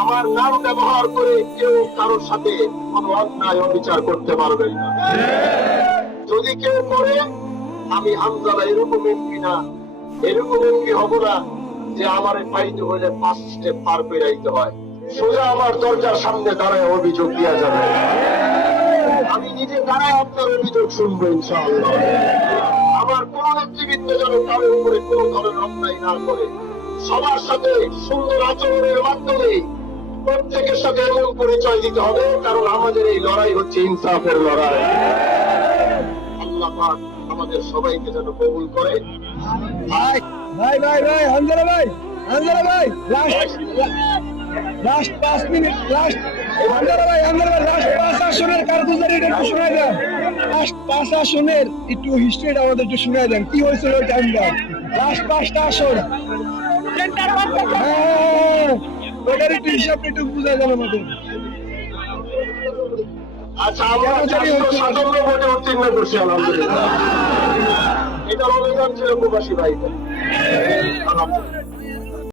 আমার নাম ব্যবহার করে কেউ কারোর সাথে কোনো অন্যায় অবিচার করতে পারবেন না। যদি কেউ করে, আমি হামজালা এরকম এমপি না, এরকম এমপি হব না যে আমার পাইতে হইলে 5 স্টেপ পার পেরাইতে হয়। সোজা আমার দরজার সামনে দাঁড়ায় অভিযোগ দেওয়া যাবে। আমি নিজে দাঁড়ায় আপনার অভিযোগ শুনবো ইনশাআল্লাহ। আমার কোন নেতৃবৃন্দ যেন কারোর উপরে কোন ধরনের অন্যায় না করে, সবার সাথে সুন্দর আচরণের মাধ্যমে প্রত্যেকের সাথে এমন পরিচয় দিতে হবে, কারণ আমাদের এই লড়াই হচ্ছে ইনসাফের লড়াই। আল্লাহ পাক আমাদের সবাইকে যেন কবুল করে। ভাই ভাই ভাই ভাই হামজালা ভাই, হামজালা ভাই, লাস্ট 5 মিনিট, লাস্ট হামজালা ভাই, লাস্ট 5 আসনের কারগুজারি একটু শোনাই দেন। লাস্ট 5 আসনের একটু হিস্ট্রিটা আমাদের একটু শোনাই দেন, কি হয়েছিল ওই টাইমটা, লাস্ট 5টা আসন। হ্যাঁ, ওটার একটু হিসাবটা একটু বুঝাই দেন আমাদের। আচ্ছা, আমরা 457 ভোটে উত্তীর্ণ করছি আলহামদুলিল্লাহ। এটা অভিযান ছিল প্রবাসী ভাইদের।